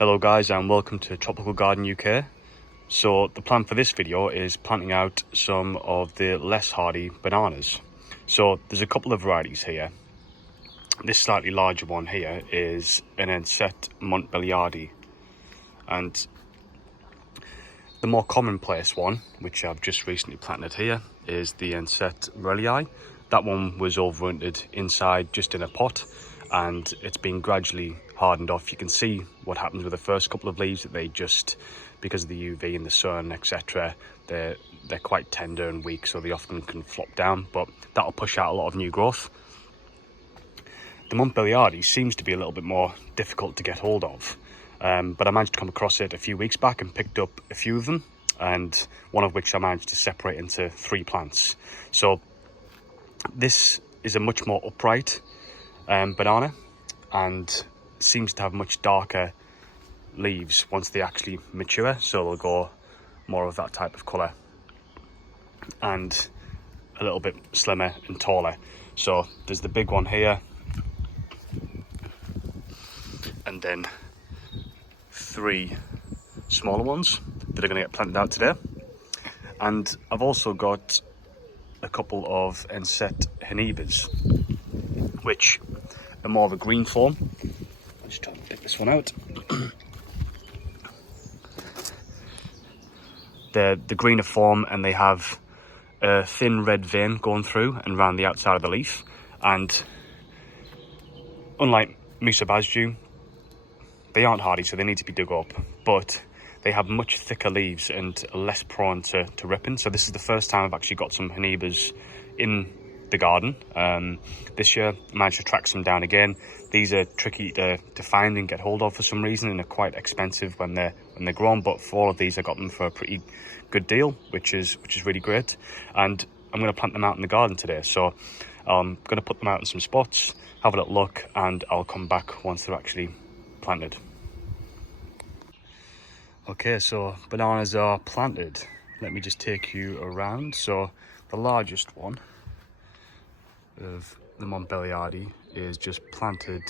Hello guys, and welcome to Tropical Garden UK. So the plan for this video is planting out some of the less hardy bananas. So there's a couple of varieties here. This slightly larger one here is an Ensete Montbeliardii, and the more commonplace one, which I've just recently planted here, is the Ensete Mourelli. That one was overwintered inside just in a pot, and it's been gradually hardened off. You can see what happens with the first couple of leaves, that they just, because of the UV and the sun, etc., they're quite tender and weak, so they often can flop down, but that'll push out a lot of new growth. The Montbeliardii seems to be a little bit more difficult to get hold of, but I managed to come across it a few weeks back and picked up a few of them, and one of which I managed to separate into 3 plants. So this is a much more upright banana, and seems to have much darker leaves once they actually mature, so they'll go more of that type of colour and a little bit slimmer and taller. So there's the big one here, and then 3 smaller ones that are going to get planted out today. And I've also got a couple of Ensete Hinibas, which are more of a green form. I'll just try and pick this one out. They're the greener form, and they have a thin red vein going through and around the outside of the leaf. And unlike Musa, they aren't hardy, so they need to be dug up, but they have much thicker leaves and are less prone to ripping. So this is the first time I've actually got some Hinibas in the garden. This year I managed to track some down again. These are tricky to find and get hold of for some reason, and are quite expensive when they're grown, but for all of these I got them for a pretty good deal, which is really great. And I'm going to plant them out in the garden today, so I'm going to put them out in some spots, have a little look, and I'll come back once they're actually planted. Okay, so bananas are planted. Let me just take you around. So the largest one of the Montbeliardii is just planted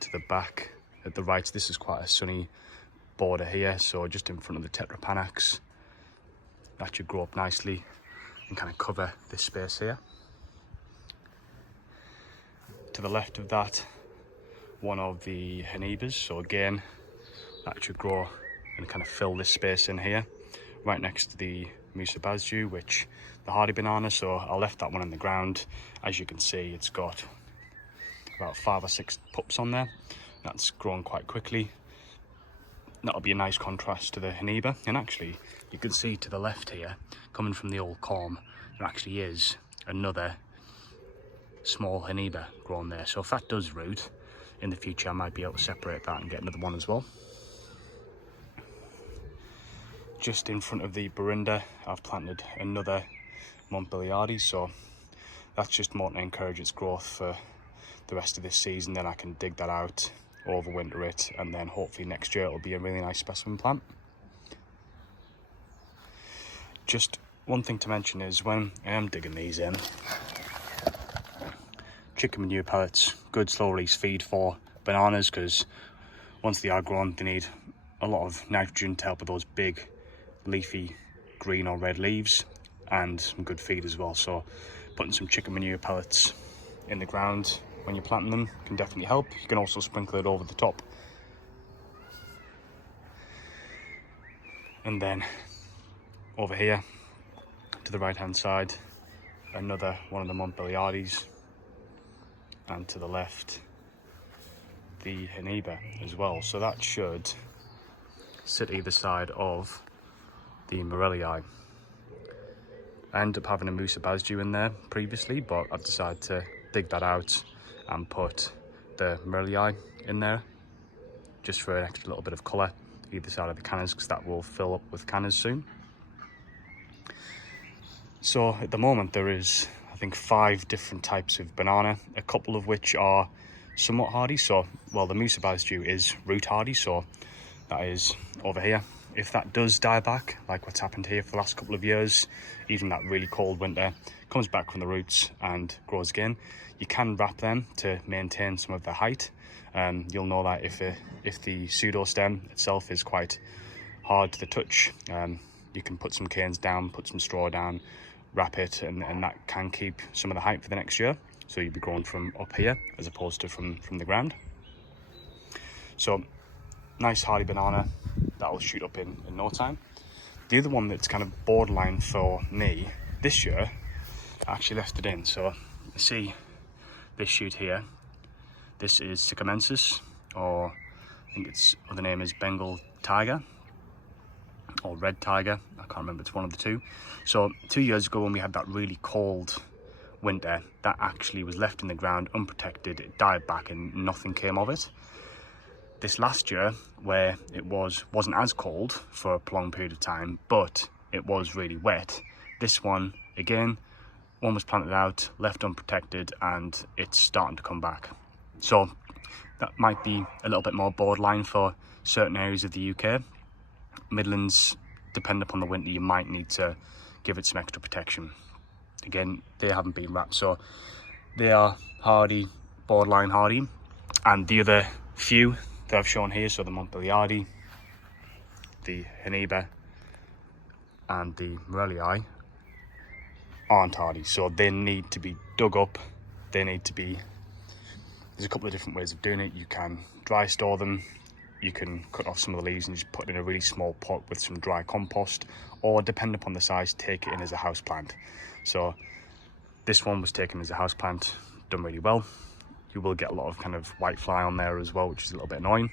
to the back at the right. This is quite a sunny border here, so just in front of the tetrapanax. That should grow up nicely and kind of cover this space here. To the left of that, one of the Hinibas, so again that should grow and kind of fill this space in here, right next to the Musa, which the hardy banana. So I left that one in the ground. As you can see, it's got about 5 or 6 pups on there. That's grown quite quickly. That'll be a nice contrast to the Hiniba. And actually, you can see to the left here, coming from the old corm, there actually is another small Hiniba grown there. So if that does root in the future, I might be able to separate that and get another one as well. Just in front of the Berinda, I've planted another Montbeliardii, so that's just more to encourage its growth for the rest of this season. Then I can dig that out, overwinter it, and then hopefully next year it'll be a really nice specimen plant. Just one thing to mention is, when I am digging these in, chicken manure pellets, good slow release feed for bananas, because once they are grown they need a lot of nitrogen to help with those big leafy green or red leaves, and some good feed as well. So putting some chicken manure pellets in the ground when you're planting them can definitely help. You can also sprinkle it over the top. And then over here to the right hand side, another one of the Montbeliardis, and to the left the Hiniba as well. So that should sit either side of the Mourelli. I ended up having a Musa in there previously, but I've decided to dig that out and put the Mourelli in there just for an extra little bit of colour either side of the cannas, because that will fill up with cannas soon. So at the moment there is, I think, 5 different types of banana, a couple of which are somewhat hardy. So, well, the Musa is root hardy, so that is over here. if that does die back, like what's happened here for the last couple of years, even that really cold winter, comes back from the roots and grows again, you can wrap them to maintain some of their height. You'll know that if the pseudo stem itself is quite hard to the touch, you can put some canes down, put some straw down, wrap it, and that can keep some of the height for the next year. So you'll be growing from up here as opposed to from the ground. So nice hardy banana that'll shoot up in no time. The other one that's kind of borderline for me this year, I actually left it in. So see this shoot here, this is Sikemensis, or I think its other name is Bengal tiger or red tiger, I can't remember, it's one of the two. So 2 years ago when we had that really cold winter, that actually was left in the ground unprotected, it died back and nothing came of it. This last year, where it wasn't as cold for a prolonged period of time, but it was really wet, this one, again, one was planted out, left unprotected, and it's starting to come back. So that might be a little bit more borderline for certain areas of the UK. Midlands, depending upon the winter, you might need to give it some extra protection. Again, they haven't been wrapped, so they are hardy, borderline hardy. And the other few that I've shown here, so the Montbeliardii, the Hiniba, and the Mourelli aren't hardy, so they need to be dug up. They need to be, there's a couple of different ways of doing it. You can dry store them, you can cut off some of the leaves and just put it in a really small pot with some dry compost, or depending upon the size, take it in as a house plant. So this one was taken as a house plant, done really well. You will get a lot of kind of white fly on there as well, which is a little bit annoying,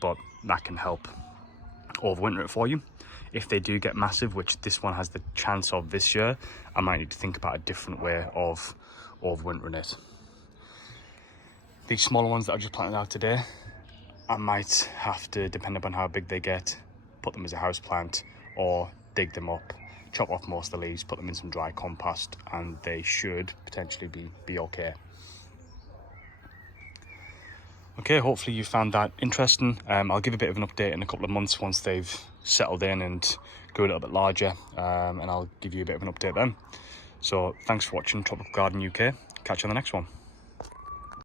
but that can help overwinter it for you. If they do get massive, which this one has the chance of this year, I might need to think about a different way of overwintering it. These smaller ones that I've just planted out today, I might have to, depending upon how big they get, put them as a house plant or dig them up, chop off most of the leaves, put them in some dry compost, and they should potentially be okay. Okay, hopefully you found that interesting. I'll give a bit of an update in a couple of months once they've settled in and grew a little bit larger, and I'll give you a bit of an update then. So thanks for watching Tropical Garden UK. Catch you on the next one.